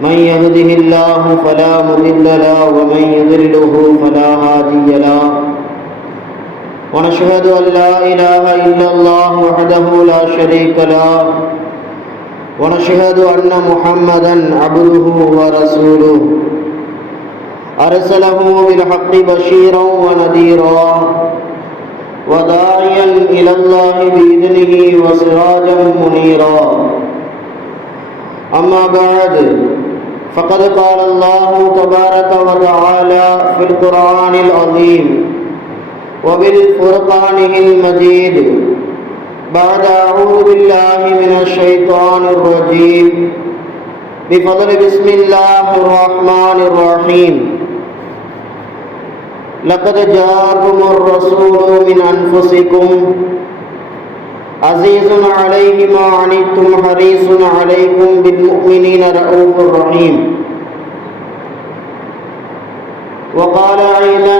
من يهده الله فلا مضل له ومن يضلله فلا هادي له. ونشهد أن لا إله إلا الله وحده لا شريك له. ونشهد أن محمدا عبده ورسوله. أرسله بالحق بشيرا ونذيرا وداعيا إلى الله بإذنه وسراجا منيرا. أما بعد فقد قال الله تبارك وتعالى في القرآن العظيم وبالفرقانه المجيد بعد أعوذ بالله من الشيطان الرجيم بفضل بسم الله الرحمن الرحيم لقد جاءكم الرسول من أنفسكم عزيز عليه ما عنتم حريص عليكم بالمؤمنين رؤوف رحيم. وقال أيضا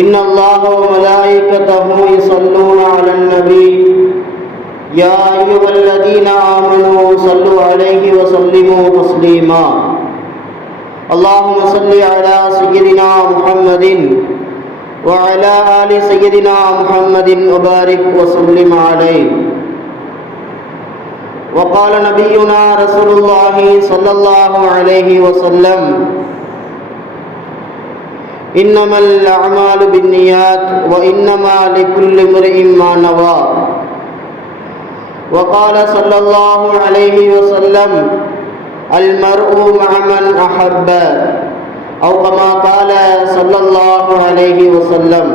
إن الله وملائكته يصلون على النبي. يا أيها الذين آمنوا صلوا عليه وسلموا تسليما. اللهم صل على سيدنا محمد وعلى آل سيدنا محمد وبارك وسلم عليه. وقال نبينا رسول الله صلى الله عليه وسلم إنما الأعمال بالنيات وإنما لكل امرئ ما نوى. وقال صلى الله عليه وسلم المرء مع من أحب. أو كما قال صلى الله عليه وسلم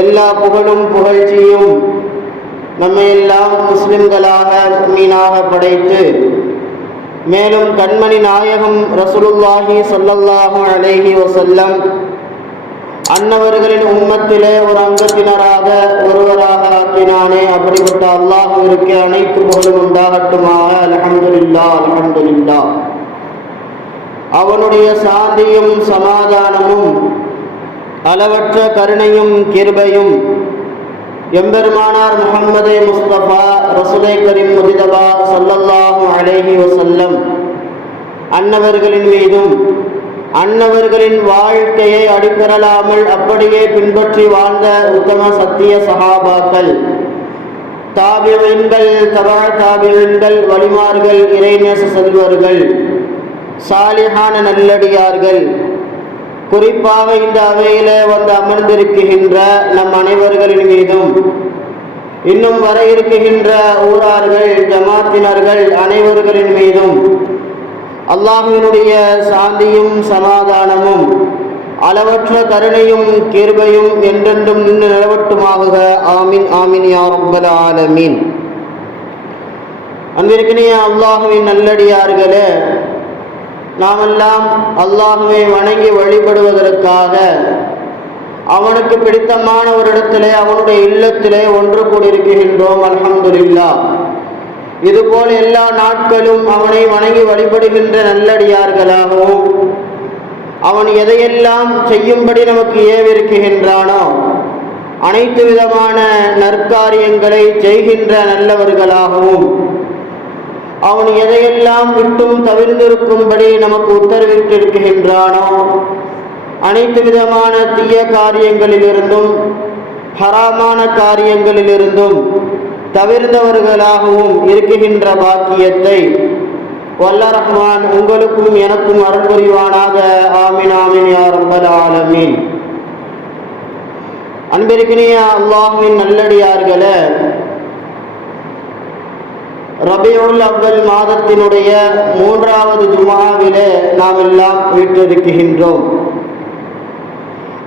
எல்லா புகழும் புகழ்ச்சியும் நம்மை எல்லாம் முஸ்லிம்களாக மீனாக படைத்து மேலும் கண்மணி நாயகம் ரசூலுல்லாஹி ஸல்லல்லாஹு அலைஹி வஸல்லம் அன்னவர்களின் உம்மத்திலே ஒரு அங்கத்தினராக ஒருவராக ஆக்கினானே அப்படிப்பட்ட அல்லாஹுவிற்கு அனைத்து புகழும் உண்டாகட்டுமாக அல்ஹம்துலில்லாஹ் அல்ஹம்துலில்லாஹ் அவனுடைய சாந்தியும் சமாதானமும் அளவற்ற கருணையும் கிருபையும் எம்பெருமானார் முகம்மது முஸ்தபா ரசுலை கரீம் முதிதபா சல்லல்லாஹு அலைஹி வசல்லம் அன்னவர்களின் மீதும் அன்னவர்களின் வாழ்க்கையை அடிப்பெறலாமல் அப்படியே பின்பற்றி வாழ்ந்த உத்தம சத்திய சகாபாக்கள் தாபியன்கள் தபா தாபியன்கள் வழிமார்கள் இறைநேச செல்வர்கள் சாலிஹான நல்லடியார்கள். குறிப்பாக இந்த அவையில வந்து அமர்ந்திருக்கின்ற நம் அனைவர்களின் மீதும் இன்னும் வர இருக்குகின்ற ஊரார்கள் ஜமாத்தினர்கள் அனைவர்களின் மீதும் அல்லாஹினுடைய சாந்தியும் சமாதானமும் அளவற்ற கருணையும் கிருபையும் என்றென்றும் நின்று நிலவட்டுமாக ஆமின் ஆமின் யா ஆலமீன். அன்பிற்கினிய அல்லாஹுவின் நல்லடியார்களே நாமெல்லாம் அல்லாஹுவை வணங்கி வழிபடுவதற்காக அவனுக்கு பிடித்தமான ஒரு இடத்திலே அவனுடைய இல்லத்திலே ஒன்று கூடியிருக்கின்றோம் அல்ஹம்துலில்லா. இதுபோல் எல்லா நாட்களும் அவனை வணங்கி வழிபடுகின்ற நல்லடியார்களாகவும் அவன் எதையெல்லாம் செய்யும்படி நமக்கு ஏவிருக்குகின்றானோ அனைத்து விதமான நற்காரியங்களை செய்கின்ற நல்லவர்களாகவும் அவன் எதையெல்லாம் விட்டும் தவிர்ந்திருக்கும்படி நமக்கு உத்தரவிட்டிருக்கின்றானோ அனைத்து விதமான தீய காரியங்களிலிருந்தும் ஹராமான காரியங்களிலிருந்தும் தவிர்ந்தவர்களாகவும் இருக்குகின்ற பாக்கியத்தை வல்ல ரஹ்மான் உங்களுக்கும் எனக்கும் அருள் புரிவானாக ஆமின் ஆமின் யா ரப்பல் அன்பிற்கினிய அல்லாஹுவின் நல்லடியார்களே ரபியுல் அவ்வல் மாதத்தினுடைய மூன்றாவது ஜுமாவிலே நாம் எல்லாம் வீட்டிருக்கின்றோம்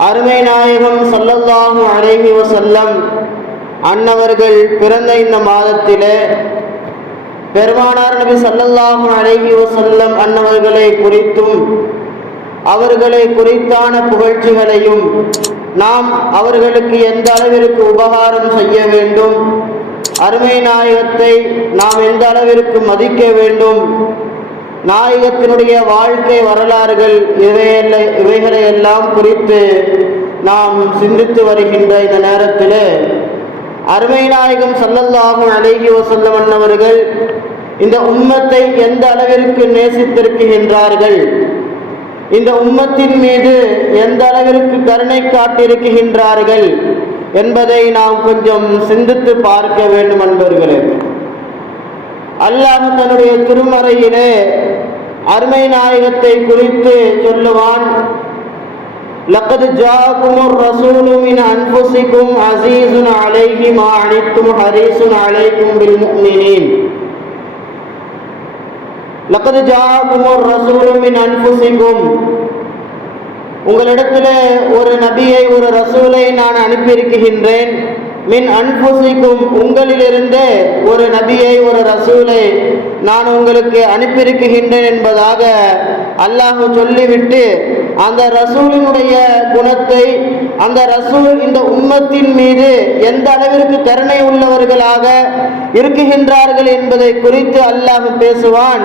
அருமை நாயகம் சல்லல்லாஹு அலைஹி வசல்லம் அன்னவர்கள் பிறந்த இந்த மாதத்திலே பெருமானார் நபி சல்லல்லாஹு அலைஹி வசல்லம் அன்னவர்களை குறித்தும் அவர்களை குறித்தான புகழ்ச்சிகளையும் நாம் அவர்களுக்கு எந்த அளவிற்கு உபகாரம் செய்ய வேண்டும் அருமை நாயகத்தை நாம் எந்த அளவிற்கு மதிக்க வேண்டும்? நாயகத்தினுடைய வாழ்க்கை வரலாறுகள் இவையல்ல இவைகளை எல்லாம் குறித்து நாம் சிந்தித்து வருகின்ற இந்த நேரத்தில் அருமை நாயகம் சல்லல்லாகும் அலைஹி வசல்லம் அவர்கள் இந்த உம்மத்தை எந்த அளவிற்கு நேசித்திருக்கின்றார்கள்? இந்த உம்மத்தின் மீது எந்த அளவிற்கு கருணை காட்டியிருக்கின்றார்கள்? என்பதை நாம் கொஞ்சம் சிந்தித்து பார்க்க வேண்டும் அன்பர்களே அல்லாஹ் தன்னுடைய திருமறையிலே அருமை நாயகத்தை குறித்து சொல்லுவான் لقد جاءكم الرسول من أنفسكم عزيز عليه ما عنتم حريص عليكم بالمؤمنين لقد جاءكم الرسول من أنفسكم உங்களிடத்தில் ஒரு நபியை ஒரு ரசூலை நான் அனுப்பியிருக்கின்றேன். மின் அன்புசிக்கும் உங்களிலிருந்து ஒரு நபியை ஒரு ரசூலை நான் உங்களுக்கு அனுப்பியிருக்கின்றேன் என்பதாக அல்லாஹ் சொல்லிவிட்டு அந்த ரசூலினுடைய குணத்தை அந்த ரசூல் இந்த உம்மத்தின் மீது எந்த அளவிற்கு கருணை உள்ளவர்களாக இருக்குகின்றார்கள் என்பதை குறித்து அல்லாஹ் பேசுவான்.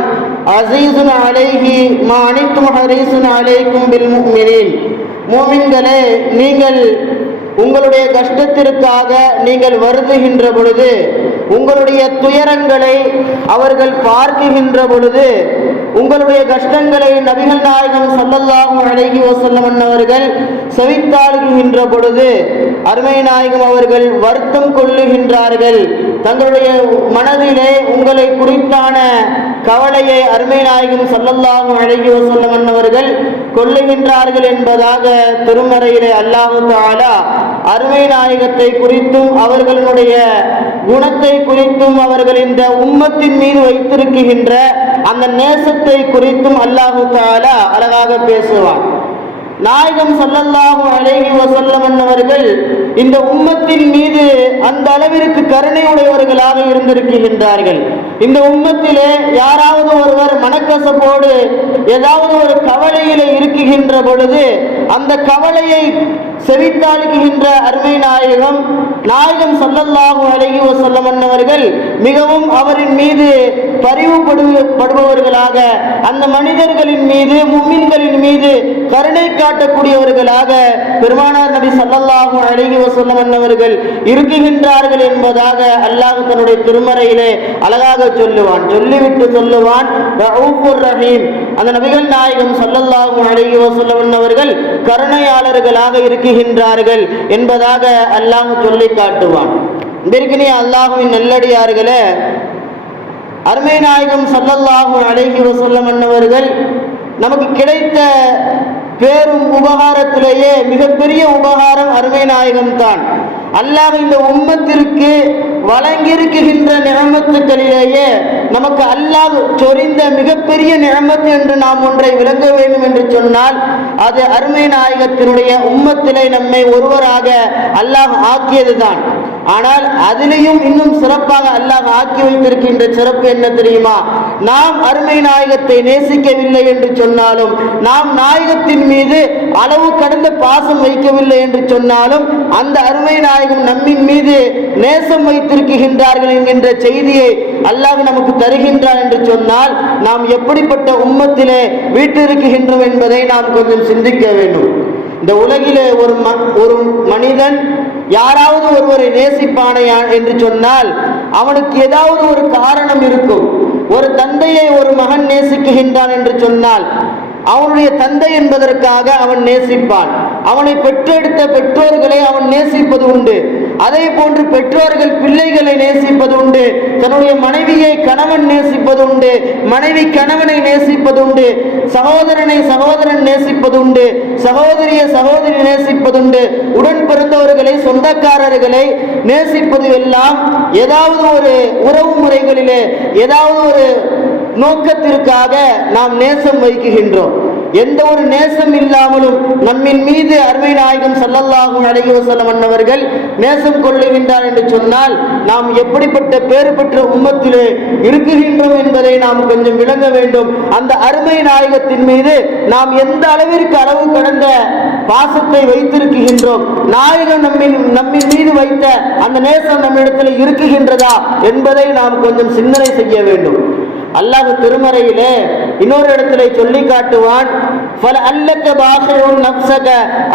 அசீசுன் அலைஹி மா அனைத்தும் ஹரீசுன் அலைக்கும் பில் முஃமினீன். மூமின்களே நீங்கள் உங்களுடைய கஷ்டத்திற்காக நீங்கள் வருதுகின்ற பொழுது உங்களுடைய துயரங்களை அவர்கள் பார்க்குகின்ற பொழுது உங்களுடைய கஷ்டங்களை நபிகள் நாயகம் சல்லல்லாஹு அழகி வசல்லமன் அவர்கள் செவித்தாளுகின்ற பொழுது அருமை நாயகம் அவர்கள் வருத்தம் கொள்ளுகின்றார்கள். தங்களுடைய மனதிலே உங்களை குறித்தான கவலையை அருமை நாயகம் சல்லல்லாஹு அழகி வசல்லமன் அவர்கள் கொள்ளுகின்றார்கள் என்பதாக திருமறையிலே அல்லாஹு தாலா அருமை நாயகத்தை குறித்தும் அவர்களுடைய குணத்தை குறித்தும் அவர்கள் இந்த உம்மத்தின் மீது வைத்திருக்கின்ற அந்த நேசத்தை குறித்தும் அல்லாஹு தாலா அழகாக பேசுவான். நாயகம் சொல்லல்லாஹு அழகி வசல்லம் அவர்கள் இந்த உம்மத்தின் மீது அந்த அளவிற்கு கருணை உடையவர்களாக இருந்திருக்கின்றார்கள். இந்த உம்மத்திலே யாராவது ஒருவர் மனக்கசப்போடு ஏதாவது ஒரு கவலையில இருக்குகின்ற பொழுது அந்த கவலையை செவித்தாளுகின்ற அருமை நாயகம் நாயகம் சொல்லல்லாஹு அலைஹி வசல்லம் அவர்கள் மிகவும் அவரின் மீது பரிவுபடுபவர்களாக அந்த மனிதர்களின் மீது மும்மின்களின் மீது கருணை காட்டக்கூடியவர்களாக பெருமானார் நபி சல்லல்லாஹு அலைஹி வசல்லம் அவர்கள் இருக்குகின்றார்கள் என்பதாக அல்லாஹ் தன்னுடைய திருமறையிலே அழகாக சொல்லுவான். சொல்லிவிட்டு சொல்லுவான் ரஹீம். அந்த நபிகள் நாயகம் சல்லல்லாஹு அலைஹி வசல்லம் அவர்கள் கருணையாளர்களாக இருக்குகின்றார்கள் என்பதாக அல்லாஹ் சொல்லி காட்டுவான். இதற்கினே அல்லாஹுவின் நல்லடியார்களே அருமை நாயகம் சல்லல்லாஹு அழகி வசல்லம் அவர்கள் நமக்கு கிடைத்த பேரும் உபகாரத்திலேயே மிகப்பெரிய உபகாரம் அருமை நாயகம் தான். அல்லாஹ் இந்த உம்மத்திற்கு வழங்கியிருக்கின்ற நியமத்துக்களிலேயே நமக்கு அல்லாஹ் சொரிந்த மிகப்பெரிய நியமத்து என்று நாம் ஒன்றை விளங்க வேண்டும் என்று சொன்னால் அது அருமை நாயகத்தினுடைய உம்மத்திலே நம்மை ஒருவராக அல்லாஹ் ஆக்கியதுதான். ஆனால் அதிலையும் இன்னும் சிறப்பாக அல்லாஹ் ஆக்கி வைத்திருக்கின்ற சிறப்பு என்ன தெரியுமா? நாம் அருமை நாயகத்தை நேசிக்கவில்லை என்று சொன்னாலும் நாம் நாயகத்தின் மீது அளவு கடந்த பாசம் வைக்கவில்லை என்று சொன்னாலும் அந்த அருமை நாயகம் நம்மின் மீது நேசம் வைத்திருக்கின்றார்கள் என்கின்ற செய்தியை அல்லாஹ் நமக்கு தருகின்றான் என்று சொன்னால் நாம் எப்படிப்பட்ட உம்மத்திலே வீட்டிருக்கின்றோம் என்பதை நாம் கொஞ்சம் சிந்திக்க வேண்டும். இந்த உலகிலே ஒரு ஒரு மனிதன் யாராவது ஒருவரை நேசிப்பானையா என்று சொன்னால் அவனுக்கு ஏதாவது ஒரு காரணம் இருக்கும். ஒரு தந்தையை ஒரு மகன் நேசிக்குகின்றான் என்று சொன்னால் அவனுடைய தந்தை என்பதற்காக அவன் நேசிப்பான். அவனை பெற்றெடுத்த பெற்றோர்களை அவன் நேசிப்பது உண்டு. அதே போன்று பெற்றோர்கள் பிள்ளைகளை நேசிப்பது உண்டு. தன்னுடைய மனைவியை கணவன் நேசிப்பது உண்டு. மனைவி கணவனை நேசிப்பது உண்டு. சகோதரனை சகோதரன் நேசிப்பது உண்டு. சகோதரிய சகோதரி நேசிப்பதுண்டு உடன் பிறந்தவர்களை சொந்தக்காரர்களை நேசிப்பது எல்லாம் ஏதாவது ஒரு உறவு முறைகளிலே ஏதாவது ஒரு நோக்கத்திற்காக நாம் நேசம் வைக்குகின்றோம். எந்த ஒரு நேசம் இல்லாமலும் நம்மின் மீது அருமை நாயகம் சல்லல்லாஹும் அழகி வசல்லம் அன்னவர்கள் நேசம் கொள்ளுகின்றார் என்று சொன்னால் நாம் எப்படிப்பட்ட பேறு பெற்ற உம்மத்திலே இருக்குகின்றோம் என்பதை நாம் கொஞ்சம் விளங்க வேண்டும். அந்த அருமை நாயகத்தின் மீது நாம் எந்த அளவிற்கு அளவு கடந்த பாசத்தை வைத்திருக்கின்றோம் நாயகம் நம்மின் நம்மின் மீது வைத்த அந்த நேசம் நம்மிடத்தில் இருக்குகின்றதா என்பதை நாம் கொஞ்சம் சிந்தனை செய்ய வேண்டும். அல்லாஹ் திருமறையிலே இன்னொரு இடத்திலே சொல்லி காட்டுவான் ஃபல அல்லக்க பாஹிருன் நஃப்ஸக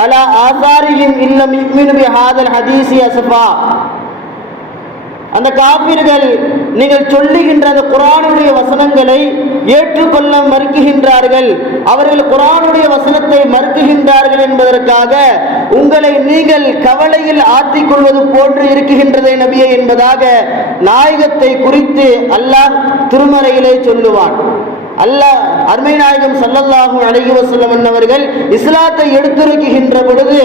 அலா ஆசாரியும் இல்லம் யுமினு பிஹாதல் ஹதீஸி அந்த காப்பீர்கள் நீங்கள் சொல்லுகின்ற அந்த குரானுடைய வசனங்களை ஏற்றுக்கொள்ள மறுக்குகின்றார்கள். அவர்கள் குரானுடைய வசனத்தை மறுக்குகின்றார்கள் என்பதற்காக உங்களை நீங்கள் கவலையில் ஆற்றிக் கொள்வது போன்று இருக்குகின்றதே நபியே என்பதாக நாயகத்தை குறித்து அல்லாஹ் திருமறையிலே சொல்லுவான். அல்லாஹ் அருமை நாயகம் சல்லல்லாஹும் அழகி வசல்லம் அவர்கள் இஸ்லாத்தை எடுத்துரைக்குகின்ற பொழுது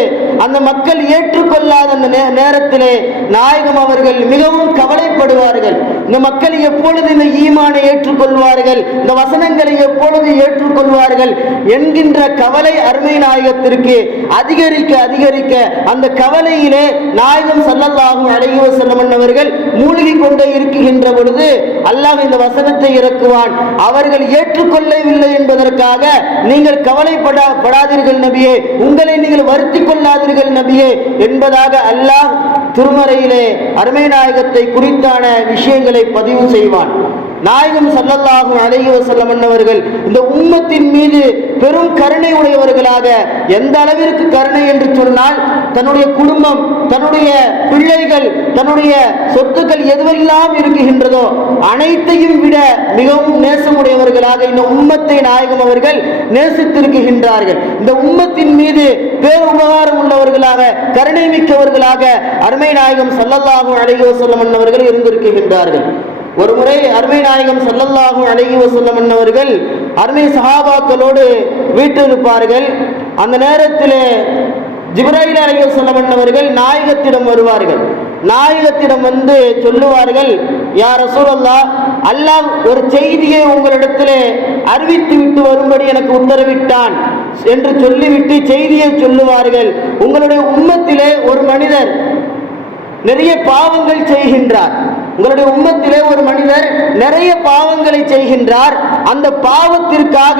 அந்த மக்கள் ஏற்றுக்கொள்ளாத அந்த நேரத்திலே நாயகம் அவர்கள் மிகவும் கவலைப்படுவார்கள். இந்த மக்கள் எப்பொழுது இந்த ஈமானை ஏற்றுக்கொள்வார்கள்? இந்த வசனங்களை எப்பொழுது ஏற்றுக்கொள்வார்கள்? என்கின்ற கவலை அருமை நாயகத்திற்கு அதிகரிக்க அதிகரிக்க அந்த கவலையிலே நாயகம் சல்லல்லாஹும் அழகி வசல்லம் அவர்கள் மூழ்கி கொண்டே இருக்குகின்ற பொழுது அல்லாஹ் இந்த வசனத்தை இறக்குவான். அவர்கள் ஏற்றுக்கொள்ளவில்லை என்பதற்காக நீங்கள் கவலைப்படா படாதீர்கள் நபியே. உங்களை நீங்கள் வருத்திக் கொள்ளாதீர்கள் நபியே என்பதாக அல்லாஹ் திருமறையிலே அருமை நாயகத்தை குறித்தான விஷயங்களை பதிவு செய்வான். நாயகம் சல்லல்லாகும் அழகிய செல்லம் என்னவர்கள் இந்த உம்மத்தின் மீது பெரும் கருணை உடையவர்களாக எந்த அளவிற்கு கருணை என்று சொன்னால் தன்னுடைய குடும்பம் தன்னுடைய பிள்ளைகள் தன்னுடைய சொத்துக்கள் எதுவெல்லாம் இருக்குகின்றதோ அனைத்தையும் விட மிகவும் நேசமுடையவர்களாக இந்த உம்மத்தை நாயகம் அவர்கள் நேசித்திருக்கின்றார்கள். இந்த உம்மத்தின் மீது பேருபகாரம் உள்ளவர்களாக கருணை மிக்கவர்களாக அருமை நாயகம் சல்லல்லாஹு அலைஹி வஸல்லம் அவர்கள் இருந்திருக்கின்றார்கள். ஒரு முறை அருமை நாயகம் சல்லல்லாஹு அலைஹி வஸல்லம் அவர்கள் அருமை சஹாபாக்களோடு வீட்டில் இருப்பார்கள் அந்த நேரத்திலே ஜிப்ராயில் அலைகள் சொல்லப்பட்டவர்கள் நாயகத்திடம் வருவார்கள். நாயகத்திடம் வந்து சொல்லுவார்கள் யார் ரசூலல்லா அல்லாஹ் ஒரு செய்தியை உங்களிடத்திலே அறிவித்து விட்டு வரும்படி எனக்கு உத்தரவிட்டான் என்று சொல்லிவிட்டு செய்தியை சொல்லுவார்கள். உங்களுடைய உண்மத்திலே ஒரு மனிதர் நிறைய பாவங்கள் செய்கின்றார். உங்களுடைய உம்மத்திலே ஒரு மனிதர் நிறைய பாவங்களை செய்கின்றார். அந்த பாவத்திற்காக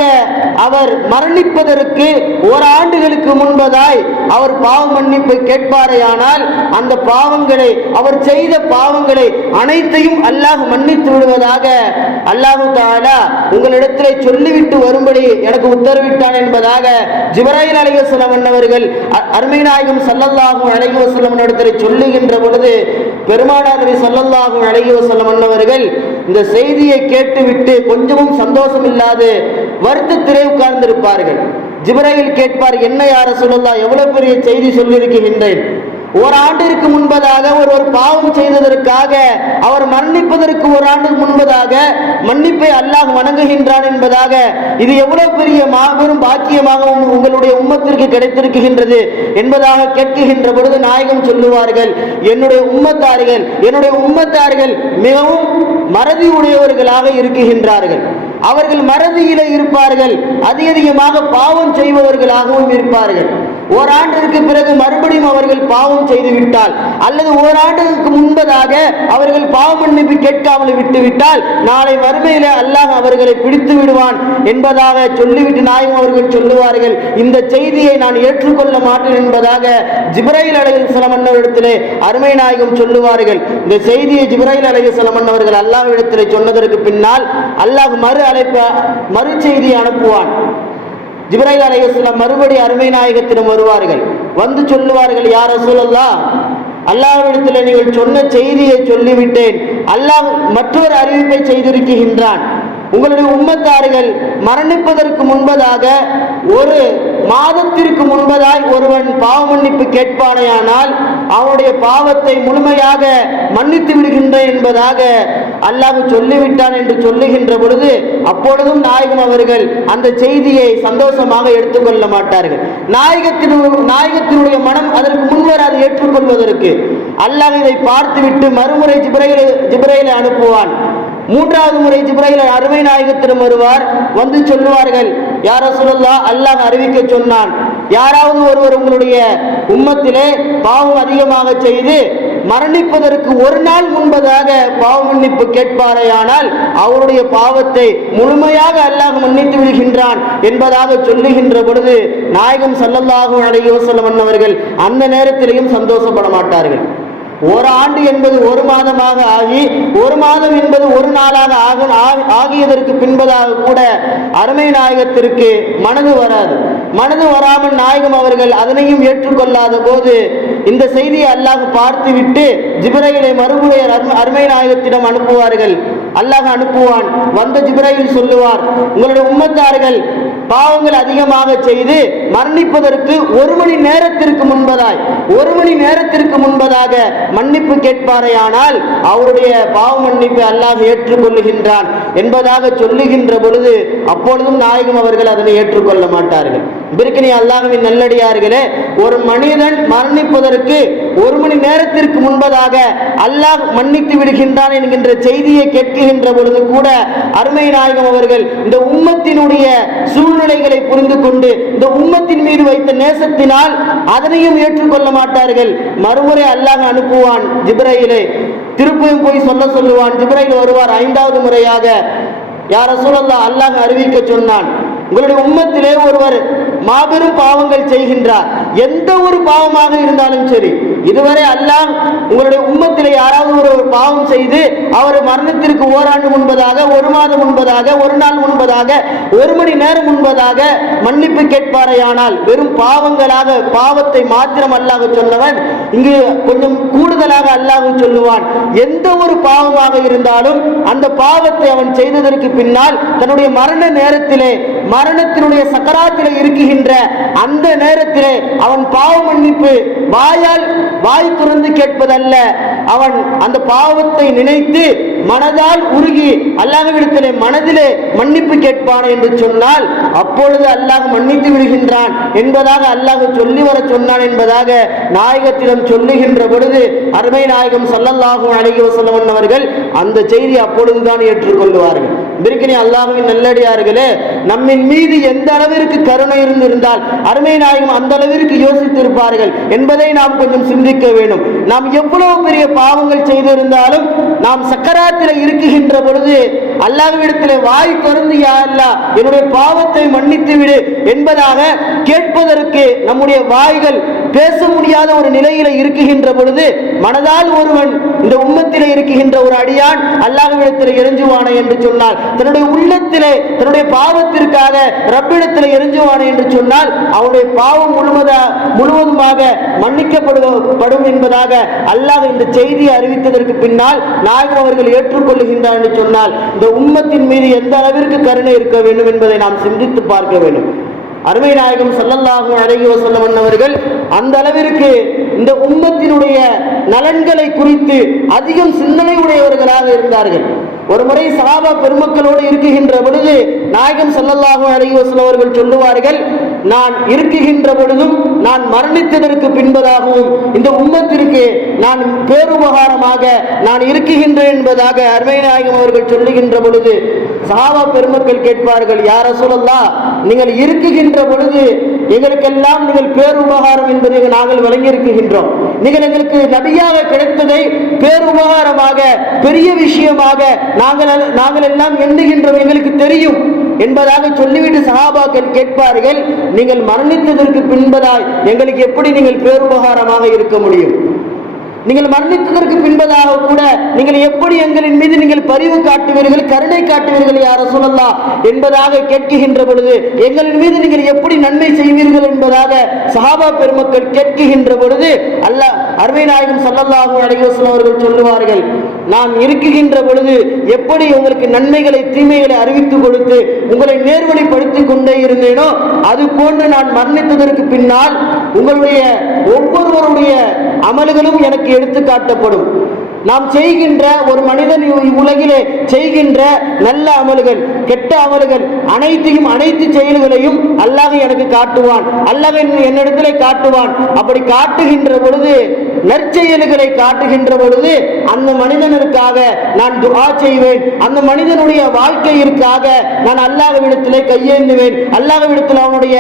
அவர் மரணிப்பதற்கு ஓராண்டுகளுக்கு முன்பதாய் அவர் பாவ மன்னிப்பை கேட்பாரேயானால் அந்த பாவங்களை அவர் செய்த பாவங்களை அனைத்தையும் அல்லாஹ் மன்னித்து விடுவதாக அல்லாஹு தாலா உங்களிடத்தில் சொல்லிவிட்டு வரும்படி எனக்கு உத்தரவிட்டான் என்பதாக ஜிபராயில் அலைவசலம் அன்னவர்கள் அருமை நாயகம் சல்லல்லாஹு அலைஹி இடத்திலே சொல்லுகின்ற பொழுது பெருமானார் நபி அழகிய சொல்ல மன்னவர்கள் இந்த செய்தியை கேட்டுவிட்டு கொஞ்சமும் சந்தோஷம் இல்லாது வருத்தத்திலே உட்கார்ந்திருப்பார்கள். ஜிப்ராயில் கேட்பார் என்ன யார சொல்லலாம் எவ்வளவு பெரிய செய்தி சொல்லியிருக்கின்றேன்? ஓராண்டிற்கு முன்பதாக ஒருவர் பாவம் செய்ததற்காக அவர் மரணிப்பதற்கு ஒரு ஆண்டு முன்பதாக மன்னிப்பை அல்லாஹ் வணங்குகின்றான் என்பதாக. இது எவ்வளவு பெரிய மாபெரும் பாக்கியமாக உங்களுடைய உம்மத்திற்கு கிடைத்திருக்கின்றது என்பதாக கேட்கின்ற பொழுது நாயகம் சொல்லுவார்கள் என்னுடைய உம்மத்தார்கள் என்னுடைய உம்மத்தார்கள் மிகவும் மறதி உடையவர்களாக இருக்குகின்றார்கள் அவர்கள் மறதியிலே இருப்பார்கள் அதிக அதிகமாக பாவம் செய்பவர்களாகவும் இருப்பார்கள். ஓராண்டிற்கு பிறகு மறுபடியும் அவர்கள் பாவம் செய்து விட்டால் அல்லது ஓராண்டுக்கு முன்பதாக அவர்கள் பாவ மன்னிப்பு கேட்காமல் விட்டுவிட்டால் நாளை மறுமையிலே அல்லாஹ் அவர்களை பிடித்து விடுவான் என்பதாக சொல்லிவிட்டு நாயும் அவர்கள் சொல்லுவார்கள். இந்த செய்தியை நான் ஏற்றுக்கொள்ள மாட்டேன் என்பதாக ஜிப்ரையில் அலைஹிஸ்ஸலாம் சிலமன்னவரிடத்திலே அருமை நாயகம் சொல்லுவார்கள். இந்த செய்தியை ஜிப்ரையில் ஜிப்ராயில் சிலமன்னவர்கள் அல்லாஹ் இடத்திலே சொன்னதற்கு பின்னால் அல்லாஹ் மறு அழைப்ப மறு செய்தியை அனுப்புவான். ஜிப்ராயில் அலைஹிஸ்ஸலாம் மறுபடி அருமை நாயகத்திடம் வருவார்கள். வந்து சொல்லுவார்கள் யார் ரசூலல்லா அல்லாவிடத்தில் நீங்கள் சொன்ன செய்தியை சொல்லிவிட்டேன். அல்லாஹ் மற்றொரு அறிவிப்பை செய்திருக்கின்றான். உங்களுடைய உம்மத்தார்கள் மரணிப்பதற்கு முன்பதாக ஒரு மாதத்திற்கு முன்பதாய் ஒருவன் பாவ மன்னிப்பு கேட்பானேயானால் அவனுடைய பாவத்தை முழுமையாக மன்னித்து விடுகின்றேன் என்பதாக அல்லாஹ் சொல்லிவிட்டான் என்று சொல்லுகின்ற பொழுது அப்பொழுதும் நாயகம் அவர்கள் அந்த செய்தியை சந்தோஷமாக எடுத்துக்கொள்ள மாட்டார்கள். நாயகத்தின் நாயகத்தினுடைய மனம் அதற்கு முன்வராது ஏற்றுக்கொள்வதற்கு. அல்லாஹ் இதை பார்த்துவிட்டு மறுமுறை ஜிப்ரையில் ஜிப்ரையில அனுப்புவான். மூன்றாவது முறை ஜிப்ரையில் அருமை நாயகத்திடம் வருவார். வந்து சொல்லுவார்கள் யார சொல்லா அல்லாஹ் அறிவிக்க சொன்னான். யாராவது ஒருவர் உங்களுடைய உம்மத்திலே பாவம் அதிகமாக செய்து மரணிப்பதற்கு ஒரு நாள் முன்பதாக பாவ மன்னிப்பு கேட்பாரேயானால் அவருடைய பாவத்தை முழுமையாக அல்லாஹ் மன்னித்து விடுகின்றான் என்பதாக சொல்லுகின்ற பொழுது நாயகம் சல்லல்லாஹு அலைஹி வஸல்லம் அவர்கள் அந்த நேரத்திலேயும் சந்தோஷப்பட மாட்டார்கள். ஒரு ஆண்டு என்பது ஒரு மாதமாக ஆகி ஒரு மாதம் என்பது ஒரு நாளாக ஆக ஆ- ஆகியதற்கு பின்பதாக கூட அருமை நாயகத்திற்கு மனது வராது. மனது வராமல் நாயகம் அவர்கள் அதனையும் ஏற்றுக்கொள்ளாத போது இந்த செய்தியை அல்லாஹ் பார்த்துவிட்டு ஜிபரைகளை மறுமுறையர் அருமை நாயகத்திடம் அனுப்புவார்கள். அல்லாஹ் அனுப்புவான். வந்த ஜிப்ரையில் சொல்லுவார் உங்களுடைய உம்மத்தார்கள் பாவங்கள் அதிகமாக செய்து மரணிப்பதற்கு ஒரு மணி நேரத்திற்கு முன்பதாய் ஒரு மணி நேரத்திற்கு முன்பதாக மன்னிப்பு கேட்பாரேயானால் அவருடைய பாவ மன்னிப்பை அல்லாஹ் ஏற்றுக்கொள்ளுகின்றான். என்பதாக சொல்லுகின்ற பொழுது அப்பொழுதும் நாயகம் அவர்கள் அதனை ஏற்றுக்கொள்ள மாட்டார்கள். பிரிக்கினி அல்லாஹ்வின் நல்லடியார்களே ஒரு மனிதன் மரணிப்பதற்கு ஒரு மணி நேரத்திற்கு முன்பதாக அல்லாஹ் மன்னித்து விடுகின்றான் என்கின்ற செய்தியை பேசுகின்ற பொழுது கூட அருமை நாயகம் அவர்கள் இந்த உம்மத்தினுடைய சூழ்நிலைகளை புரிந்து கொண்டு இந்த உம்மத்தின் மீது வைத்த நேசத்தினால் அதனையும் ஏற்றுக்கொள்ள மாட்டார்கள். மறுமுறை அல்லாஹ் அனுப்புவான் ஜிப்ரையிலே. திருப்பியும் போய் சொல்ல சொல்லுவான் ஜிப்ரையில் வருவார் ஐந்தாவது முறையாக. யார சூழல்லா அல்லாஹ் அறிவிக்க சொன்னான் உங்களுடைய உம்மத்திலே ஒருவர் மாபெரும் பாவங்கள் செய்கின்றார். எந்த ஒரு பாவமாக இருந்தாலும் சரி இதுவரை அல்லாஹ் உங்களுடைய உண்மத்தில் யாராவது ஒரு பாவம் செய்து அவர் மரணத்திற்கு ஓராண்டு முன்பதாக ஒரு மாதம் முன்பதாக ஒரு நாள் முன்பதாக ஒரு மணி நேரம் முன்பதாக மன்னிப்பு கேட்பாரையானால் வெறும் பாவங்களாக பாவத்தை மாத்திரம் அல்லாஹ் சொன்னவன் இங்கு கொஞ்சம் கூடுதலாக அல்லாஹ் சொல்லுவான். எந்த ஒரு பாவமாக இருந்தாலும் அந்த பாவத்தை அவன் செய்ததற்கு பின்னால் தன்னுடைய மரண நேரத்திலே மரணத்தினுடைய சக்கராத்திலே இருக்குகின்ற அந்த நேரத்திலே அவன் பாவ மன்னிப்பு வாயால் வாய் திறந்து கேட்பதல்ல. அவன் அந்த பாவத்தை நினைத்து மனதால் உருகி அல்லாஹ்விடத்திலே மனதிலே மன்னிப்பு கேட்பான் என்று சொன்னால் அப்பொழுது அல்லாஹ் மன்னித்து விடுகின்றான் என்பதாக அல்லாஹ் சொல்லி வர சொன்னான் என்பதாக நாயகத்திடம் சொல்லுகின்ற பொழுது அருமை நாயகம் ஸல்லல்லாஹு அலைஹி சொல்லவன் அவர்கள் அந்த செய்தி அப்பொழுதுதான் ஏற்றுக்கொள்வார்கள். பிரிக்கினி அல்லாஹுவின் நல்லடியார்களே நம்மின் மீது எந்த அளவிற்கு கருணை இருந்திருந்தால் அருமை நாயகம் அந்த அளவிற்கு யோசித்திருப்பார்கள் என்பதை நாம் கொஞ்சம் சிந்திக்க வேண்டும். நாம் எவ்வளவு பெரிய பாவங்கள் செய்திருந்தாலும் நாம் சக்கராத்தில் இருக்குகின்ற பொழுது அல்லாஹ்விடத்திலே வாய் திறந்து யா அல்லா என்னுடைய பாவத்தை மன்னித்து விடு என்பதாக கேட்பதற்கு நம்முடைய வாய்கள் பேச முடியாத ஒரு நிலையில இருக்குகின்ற பொழுது மனதால் ஒருவன் இந்த உம்மத்திலே இருக்கின்ற ஒரு அடியான் அல்லாஹ்விடத்தில் இறைஞ்சுவானே என்று சொன்னால் தன்னுடைய உள்ளத்திலே தன்னுடைய பாவத்திற்காக ரப்பிடத்தில் எரிஞ்சுவானே என்று சொன்னால் அவனுடைய பாவம் முழுவதா முழுவதுமாக மன்னிக்கப்படுவடும் என்பதாக அல்லாஹ் இந்த செய்தியை அறிவித்ததற்கு பின்னால் நாயகம் அவர்கள் ஏற்றுக்கொள்ளுகின்றார் என்று சொன்னால் இந்த உம்மத்தின் மீது எந்த அளவிற்கு கருணை இருக்க வேண்டும் என்பதை நாம் சிந்தித்து பார்க்க வேண்டும். அருமை நாயகம் ஸல்லல்லாஹு அலைஹி வஸல்லம் அவர்கள் அந்த அளவிற்கு இந்த உம்மத்தினுடைய நலன்களை குறித்து அதிகம் சிந்தனை உடையவர்களாக இருந்தார்கள். ஒரு முறை சகாபா பெருமக்களோடு இருக்குகின்ற பொழுது நாயகம் ஸல்லல்லாஹு அலைஹி வஸல்லம் அவர்கள் சொல்லுவார்கள் நான் இருக்குகின்ற பொழுதும் நான் மரணித்ததற்கு பின்பதாகவும் இந்த உம்மத்திற்கு நான் பேருபகாரமாக நான் இருக்குகின்றேன் என்பதாக அருமை நாயகம் அவர்கள் சொல்லுகின்ற பொழுது சஹாபா பெருமக்கள் கேட்பார்கள் யார சொல்லலாம் நீங்கள் இருக்குகின்ற பொழுது எங்களுக்கெல்லாம் நீங்கள் பேருபகாரம் என்பதை நாங்கள் வழங்கியிருக்கின்றோம். நீங்கள் எங்களுக்கு நபியாக கிடைத்ததை பேருபகாரமாக பெரிய விஷயமாக நாங்கள் நாங்கள் எல்லாம் எண்ணுகின்றோம் எங்களுக்கு தெரியும். என்பதாக சொல்லிவிட்டு சகாபாக்கள் கேட்பார்கள் நீங்கள் மரணித்ததற்கு பின்பதாய் எங்களுக்கு எப்படி நீங்கள் பேருபகாரமாக இருக்க முடியும்? நீங்கள் மரணித்ததற்கு பின்பதாக கூட நீங்கள் எப்படி எங்களின் மீது நீங்கள் பரிவு காட்டுவீர்கள் கருணை காட்டுவீர்கள் யார சொல்லலாம் என்பதாக கேட்கின்ற பொழுது எங்களின் மீது நீங்கள் எப்படி நன்மை செய்வீர்கள் என்பதாக சஹாபா பெருமக்கள் கேட்கின்ற பொழுது அல்ல அருமை நாயகம் சல்லல்லாஹு அலைஹி அவர்கள் சொல்லுவார்கள் நான் இருக்குகின்ற பொழுது எப்படி உங்களுக்கு நன்மைகளை தீமைகளை அறிவித்து கொடுத்து உங்களை நேர்வழிப்படுத்திக் கொண்டே இருந்தேனோ அது போன்று நான் மரணித்ததற்கு பின்னால் உங்களுடைய ஒவ்வொருவருடைய அமல்களும் எனக்கு எடுத்து காட்டப்படும். நாம் செய்கின்ற ஒரு மனிதன் உலகிலே செய்கின்ற நல்ல அமல்கள் கெட்ட அமல்கள் அனைத்தையும் அனைத்து செயல்களையும் அல்லாஹ் எனக்கு காட்டுவான். அல்லாஹ் என்னிடத்திலே காட்டுவான். அப்படி காட்டுகின்ற பொழுது நற்செயல்களை காட்டுகின்ற பொழுது அந்த மனிதனுக்காக நான் துஆ செய்வேன். அந்த மனிதனுடைய வாழ்க்கையிற்காக நான் அல்லாஹ்விடத்திலே கையேந்துவேன். அல்லாஹ்விடத்தில் அவனுடைய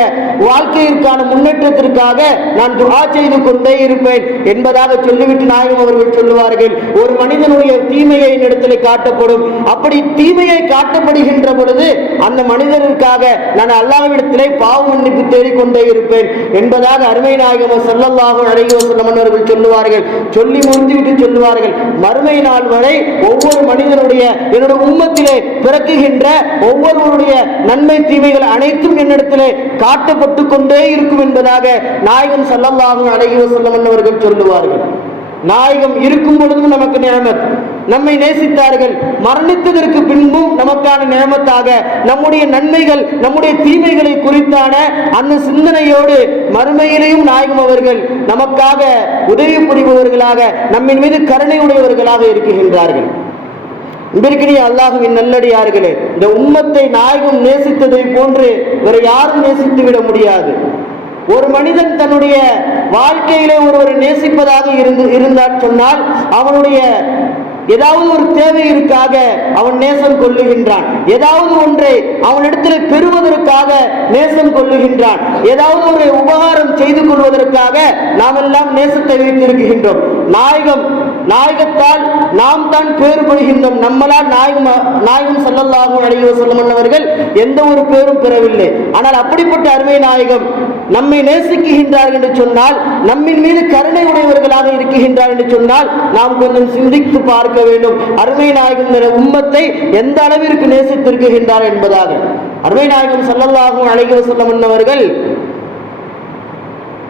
வாழ்க்கையிற்கான முன்னேற்றத்திற்காக நான் துஆ செய்து கொண்டே இருப்பேன். என்பதாக சொல்லிவிட்டு நாயகம் அவர்கள் சொல்லுவார்கள் ஒரு மனிதனுடைய தீமையை என்னிடத்திலே காட்டப்படும். அப்படி தீமையை காட்டப்படுகின்ற பொழுது அந்த மனிதனுக்காக நான் அல்லாவிடத்திலே பாவம் மன்னிப்பு தேடிக்கொண்டே இருப்பேன். என்பதாக அருமை நாயகம் ஸல்லல்லாஹு அழகி வஸல்லம் சொல்லுவார்கள். சொல்லி முடிந்துவிட்டு சொல்லுவார்கள். மறுமை நாள் வரை ஒவ்வொரு மனிதனுடைய என்னுடைய உண்மத்திலே பிறக்குகின்ற ஒவ்வொருவருடைய நன்மை தீமைகள் அனைத்தும் என்னிடத்திலே காட்டப்பட்டு கொண்டே இருக்கும் என்பதாக நாயகன் ஸல்லல்லாஹு அழகி வஸல்லம் அவர்கள் சொல்லுவார்கள். நாயகம் இருக்கும் பொழுதும் நமக்கு நியமத் நம்மை நேசித்தார்கள் மரணித்ததற்கு பின்பும் நமக்கான நியமத்தாக. நம்முடைய நன்மைகள் நம்முடைய தீமைகளை குறித்தான அந்த சிந்தனையோடு மறுமையிலேயும் நாயகம் அவர்கள் நமக்காக உதவி புரிபவர்களாக நம்மின் மீது கருணை உடையவர்களாக இருக்குகின்றார்கள் இன்பிற்கினிய அல்லாஹுவின் நல்லடியார்களே இந்த உம்மத்தை நாயகம் நேசித்ததை போன்று வேற யாரும் நேசித்து விட முடியாது. ஒரு மனிதன் தன்னுடைய வாழ்க்கையிலே ஒருவரை நேசிப்பதாக இருந்து இருந்தால் சொன்னால் அவனுடைய ஏதாவது ஒரு தேவையிற்காக அவன் நேசம் கொள்ளுகின்றான். ஏதாவது ஒன்றை அவனிடத்தில் பெறுவதற்காக நேசம் கொள்ளுகின்றான். ஏதாவது ஒரு உபகாரம் செய்து கொள்வதற்காக நாம் எல்லாம் நேசத்தை வைத்திருக்கின்றோம். நாயகம் நாயகத்தால் நாம் தான் பேறுபடுகின்றோம். நம்மளால் நாயகம் நாயகம் ஸல்லல்லாஹு அழகிய வஸல்லம் அவர்கள் எந்த ஒரு பேரும் பெறவில்லை. ஆனால் அப்படிப்பட்ட அருமை நாயகம் நம்மை நேசிக்குகின்றார் என்று சொன்னால் நம்மின் மீது கருணை உடையவர்களாக இருக்கின்றார் என்று சொன்னால் நாம் கொஞ்சம் சிந்தித்து பார்க்க வேண்டும். அருமை நாயகம் என்ற உம்மத்தை எந்த அளவிற்கு நேசித்திருக்கின்றார் என்பதாக. அருமை நாயகம் ஸல்லல்லாஹு அழகிய வஸல்லம் அவர்கள்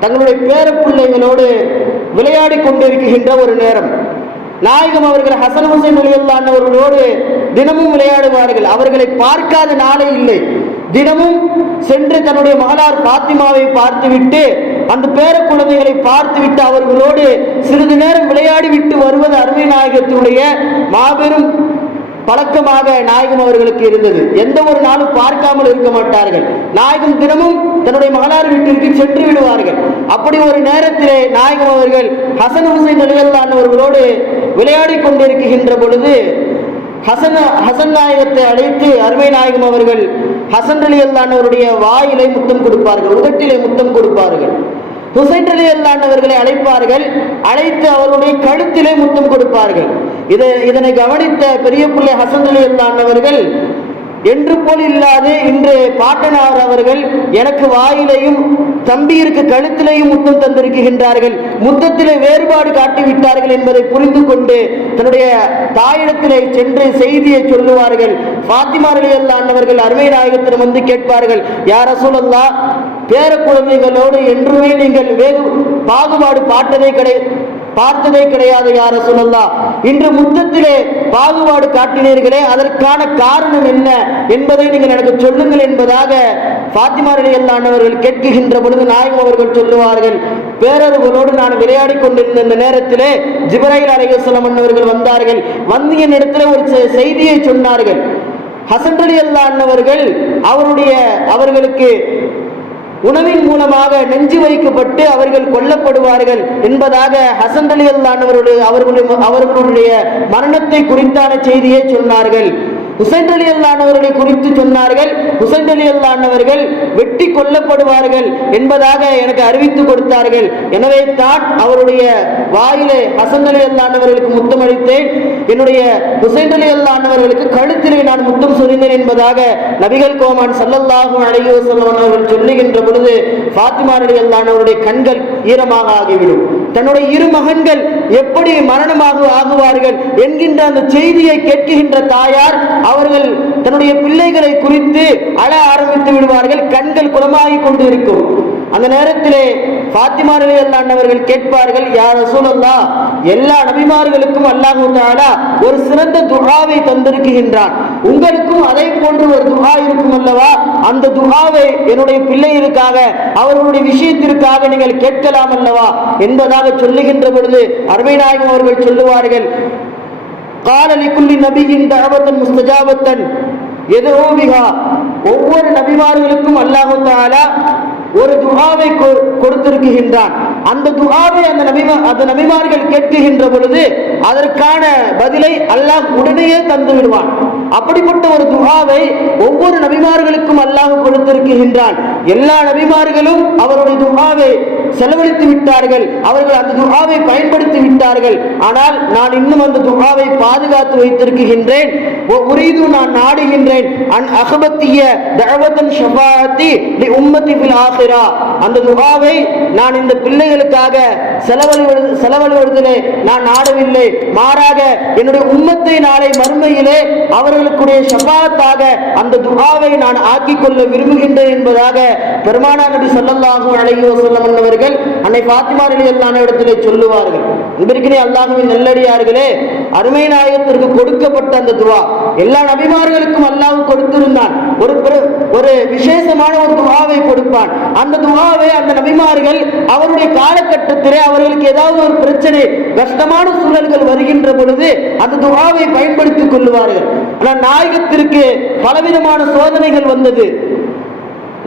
தங்களுடைய பேரப்பிள்ளைகளோடு விளையாடி கொண்டிருக்கின்ற ஒரு நேரம். நாயகம் அவர்கள் ஹசன் ஹுசைன் அலியுல்லான் அவர்களோடு தினமும் விளையாடுவார்கள். அவர்களை பார்க்காத நாளே இல்லை. தினமும் சென்று தன்னுடைய மகளார் பாத்திமாவை பார்த்துவிட்டு அந்த பேர குழந்தைகளை பார்த்துவிட்டு அவர்களோடு சிறிது நேரம் விளையாடி விட்டு வருவது அருமை நாயகத்தினுடைய மாபெரும் பழக்கமாக நாயகம் அவர்களுக்கு இருந்தது. எந்த ஒரு நாளும் பார்க்காமல் இருக்க மாட்டார்கள். நாயகம் தினமும் தன்னுடைய மகளார் வீட்டிற்கு சென்று விடுவார்கள். அப்படி ஒரு நேரத்திலே நாயகம் அவர்கள் ஹசன் ஹுசைன் அலியல்லான் அவர்களோடு விளையாடி கொண்டிருக்கின்ற பொழுது ஹசன் ஹசன் நாயகத்தை அழைத்து அருமை நாயகம் அவர்கள் ஹசன் அலி அல்லானவருடைய வாயிலை முத்தம் கொடுப்பார்கள் உதட்டிலே முத்தம் கொடுப்பார்கள். ஹுசைன் அலி அல்லாண்டவர்களை அழைப்பார்கள் அழைத்து அவருடைய கழுத்திலே முத்தம் கொடுப்பார்கள். இதை இதனை கவனித்த பெரிய பிள்ளை ஹசன் அலி அவர்கள் என்று போல் இல்லாது இன்று பாட்டனார் அவர்கள் எனக்கு வாயிலையும் தம்பியிற்கு கழுத்திலையும் முத்தம் தந்திருக்கின்றார்கள். முத்தத்திலே வேறுபாடு காட்டி விட்டார்கள் என்பதை புரிந்து கொண்டு தன்னுடைய தாயிடத்திலே சென்று செய்தியை சொல்லுவார்கள். ஃபாத்திமா ரலியல்லாஹு அருமை நாயகத்திடம் வந்து கேட்பார்கள் யார சொல்லா பேர குழந்தைகளோடு என்றுமே நீங்கள் வேறு பாகுபாடு பாட்டதே கிடை பார்த்ததே கிடையாது யார சொல்லலாம் இன்று முத்தத்திலே பாகுபாடு காட்டினீர்களே அதற்கான காரணம் என்ன என்பதை நீங்கள் எனக்கு சொல்லுங்கள் என்பதாக பாத்திமா ரலியல்லாஹு கேட்குகின்ற கேட்கின்ற பொழுது நாயகம் அவர்கள் சொல்லுவார்கள். பேரர்களோடு நான் விளையாடி கொண்டிருந்த இந்த நேரத்திலே ஜிபரையில் அலைஹிஸ்ஸலாம் அவர்கள் வந்தார்கள். வந்து என்னிடத்தில் ஒரு செ- செய்தியை சொன்னார்கள். ஹசன் அலி அவர்கள் அவருடைய அவர்களுக்கு உணவின் மூலமாக நெஞ்சு வைக்கப்பட்டு அவர்கள் கொல்லப்படுவார்கள் என்பதாக ஹசன் அலி அல்லானவருடைய அவர்களுடைய அவர்களுடைய மரணத்தை குறித்தான செய்தியை சொன்னார்கள். ஹுசைன் அலி அல்லானவர்களை குறித்து சொன்னார்கள். ஹுசைன் அலி அல்லானவர்கள் வெட்டி கொல்லப்படுவார்கள் என்பதாக எனக்கு அறிவித்து கொடுத்தார்கள். எனவே தான் அவருடைய வாயிலே ஹசன் அலி அல்லானவர்களுக்கு முத்தமளித்தேன் என்னுடைய ஹுசைன் அலி அல்லானவர்களுக்கு கழுத்திலே நான் முத்தம் சொரிந்தேன் என்பதாக நபிகள் கோமான் சல்லல்லாஹு அழகிய அவர்கள் சொல்லுகின்ற பொழுது ஃபாத்திமா அலி அல்லானவருடைய கண்கள் ஈரமாக ஆகிவிடும். தன்னுடைய இரு மகன்கள் எப்படி மரணமாக ஆகுவார்கள் என்கின்ற அந்த செய்தியை கேட்கின்ற தாயார் அவர்கள் தன்னுடைய பிள்ளைகளை குறித்து அழ ஆரம்பித்து விடுவார்கள் கண்கள் குலமாகிக் கொண்டு இருக்கும் அந்த நேரத்திலே ஃபாத்திமா அலி அல்லாண்டவர்கள் கேட்பார்கள் யார் ரசூலல்லா எல்லா நபிமார்களுக்கும் அல்லாஹு தஆலா ஒரு சிறந்த துகாவை தந்திருக்கின்றான். உங்களுக்கும் அதை போன்று ஒரு துஹா இருக்கும் அல்லவா? அந்த துஹாவை என்னுடைய பிள்ளைகளுக்காக அவர்களுடைய விஷயத்திற்காக நீங்கள் கேட்கலாம் அல்லவா? என்பதாக சொல்லுகின்ற பொழுது அருமை நாயகம் அவர்கள் சொல்லுவார்கள் காலலிக்குள்ளி நபியின் தகவத்தன் முஸ்தஜாபத்தன் எதோ பிஹா? ஒவ்வொரு நபிமார்களுக்கும் அல்லாஹு தஆலா ஒரு துகாவை கொ- கொடுத்திருக்கின்றான். அந்த துகாவை அந்த நபிமா அந்த நபிமார்கள் கேட்குகின்ற பொழுது அதற்கான பதிலை அல்லாஹ் உடனேயே தந்து விடுவான். அப்படிப்பட்ட ஒரு துகாவை ஒவ்வொரு நபிமார்களுக்கும் அல்லாஹ் கொடுத்திருக்கின்றான். எல்லா நபிமார்களும் அவருடைய துகாவை செலவழித்து விட்டார்கள். அவர்கள் அந்த துகாவை பயன்படுத்தி விட்டார்கள். ஆனால் நான் இன்னும் அந்த துகாவை பாதுகாத்து வைத்திருக்கின்றேன். நான் நாடுகின்றேன். அன் அகபத்திய உம்மத்தி அந்த துகாவை நான் இந்த பிள்ளைகளுக்காக செலவழிவது செலவழிவதிலே நான் நாடவில்லை. மாறாக என்னுடைய உம்மத்தை நாளை மறுமையிலே அவர்களுக்குடைய ஷஃபாஅத்தாக அந்த துகாவை நான் ஆக்கிக் கொள்ள விரும்புகின்றேன் என்பதாக பெருமானா நபி ஸல்லல்லாஹு அலைஹி வஸல்லம் அவர்கள் சொல்லுவார்கள். அன்னை ஃபாத்திமா ரலியல்லாஹு இடத்திலே சொல்லுவார்கள். இன்றைக்கு அல்லாஹுவின் நெல்லடியார்களே அருமை நாயகத்திற்கு கொடுக்கப்பட்ட அந்த துவா. எல்லா நபிமார்களுக்கும் அல்லாஹ் கொடுத்திருந்தான். ஒரு ஒரு விசேஷமான ஒரு துவாவை கொடுப்பான். அந்த துவாவை அந்த நபிமார்கள் அவருடைய காலகட்டத்திலே அவர்களுக்கு ஏதாவது ஒரு பிரச்சனை கஷ்டமான சூழல்கள் வருகின்ற பொழுது அந்த துவாவை பயன்படுத்திக் கொள்வார்கள் ஆனால் நாயகத்திற்கு பலவிதமான சோதனைகள் வந்தது.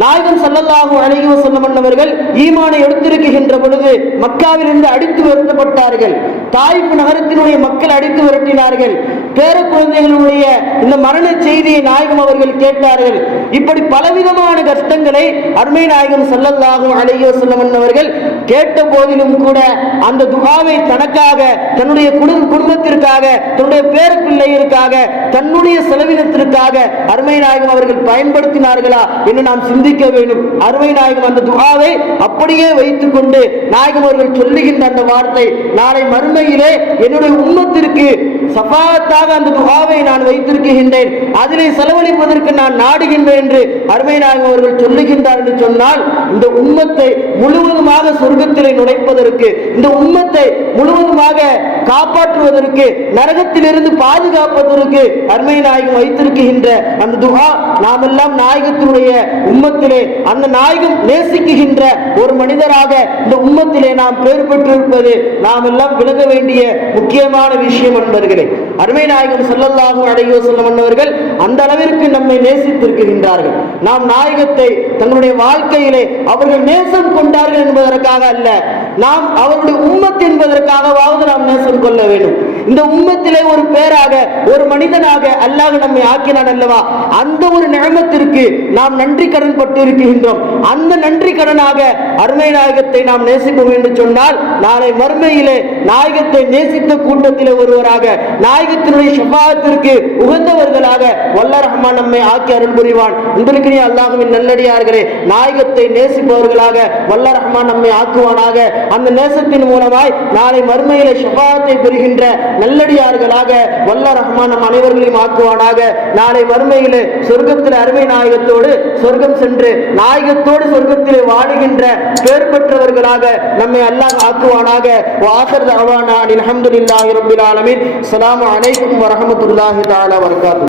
நாயகன் ஸல்லல்லாஹு அலைஹி வஸல்லம் அவர்கள் ஈமானை எடுத்திருக்கின்ற பொழுது மக்காவிலிருந்து அடித்து விரட்டப்பட்டார்கள். தாய்ப்பு நகரத்தினுடைய மக்கள் அடித்து விரட்டினார்கள். பேர குழந்தைகளுடைய இந்த மரண செய்தியை நாயகம் அவர்கள் கேட்டார்கள். இப்படி பலவிதமான கஷ்டங்களை அருமை நாயகம் செல்லல்லாகும் அலைஹி செல்லமன் அவர்கள் கேட்ட போதிலும் கூட அந்த துகாவை தனக்காக தன்னுடைய குடும்ப குடும்பத்திற்காக தன்னுடைய பேர பிள்ளையிற்காக தன்னுடைய செலவினத்திற்காக அருமை நாயகம் அவர்கள் பயன்படுத்தினார்களா என்று நாம் சிந்திக்க வேண்டும். அருமை நாயகம் அந்த துகாவை அப்படியே வைத்துக் கொண்டு நாயகம் அவர்கள் சொல்லுகின்ற அந்த வார்த்தை நாளை மறுமையிலே என்னுடைய உண்மத்திற்கு சஃபாத்தாக அந்த துகாவை நான் வைத்திருக்கின்றேன். அதிலே செலவழிப்பதற்கு நான் நாடுகின்றேன் என்று அருமை நாயகம் அவர்கள் சொல்லுகின்றார் என்று சொன்னால் இந்த உம்மத்தை முழுவதுமாக சொர்க்கத்திலே நுழைப்பதற்கு இந்த உண்மத்தை முழுவதுமாக காப்பாற்றுவதற்கு நரகத்திலிருந்து பாதுகாப்பதற்கு அருமை நாயகம் வைத்திருக்கின்ற அந்த துகா நாமெல்லாம் நாயகத்தினுடைய உம்மத்திலே அந்த நாயகம் நேசிக்குகின்ற ஒரு மனிதராக இந்த உம்மத்திலே நாம் பேர் பெற்றிருப்பது நாம் எல்லாம் விலக வேண்டிய முக்கியமான விஷயம் என்பர்களே. அருமை நாயகம் ஸல்லல்லாஹு அடையோ வஸல்லம் அன்னவர்கள் அந்த அளவிற்கு நம்மை நேசித்திருக்கின்றார்கள். நாம் நாயகத்தை தங்களுடைய வாழ்க்கையிலே அவர்கள் நேசம் கொண்டார்கள் என்பதற்காக அல்ல நாம் அவருடைய உம்மத் என்பதற்காகவாவது நாம் நேசம் கொள்ள வேண்டும். இந்த உம்மத்திலே ஒரு பேராக ஒரு மனிதனாக அல்லாஹ் நம்மை ஆக்கினான் அல்லவா? அந்த ஒரு நிலமத்திற்கு நாம் நன்றி கடன் பட்டு இருக்கின்றோம் அந்த நன்றி கடனாக அருமை நாயகத்தை நாம் நேசிப்போம் என்று சொன்னால் நாளை மறுமையிலே நாயகத்தை நேசித்த கூட்டத்திலே ஒருவராக நாயகத்தினுடைய ஷஃபாத்திற்கு உகந்தவர்களாக வல்ல ரஹ்மான் நம்மை ஆக்கி அருள் புரிவான். உங்களுக்கினே அல்லாஹுவின் நல்லடியார்களே நாயகத்தை நேசிப்பவர்களாக வல்ல ரஹ்மான் நம்மை ஆக்குவானாக. அந்த நேசத்தின் மூலமாய் நாளை மறுமையில ஷஃபாத்தை பெறுகின்ற நல்லடியார்களாக வல்ல ரஹ்மான் நம் அனைவர்களையும் ஆக்குவானாக. நாளை மறுமையிலே சொர்க்கத்தில் அருமை நாயகத்தோடு சொர்க்கம் சென்று நாயகத்தோடு சொர்க்கத்திலே வாழுகின்ற பேர் பெற்றவர்களாக நம்மை அல்லாஹ் ஆக்குவானாக. வாசர் அவானா அல்ஹம்துலில்லாஹி ரப்பில் ஆலமீன். அஸ்ஸலாமு அலைக்கும் வரமத்துல்லாஹி தாலா வபரகாத்துஹு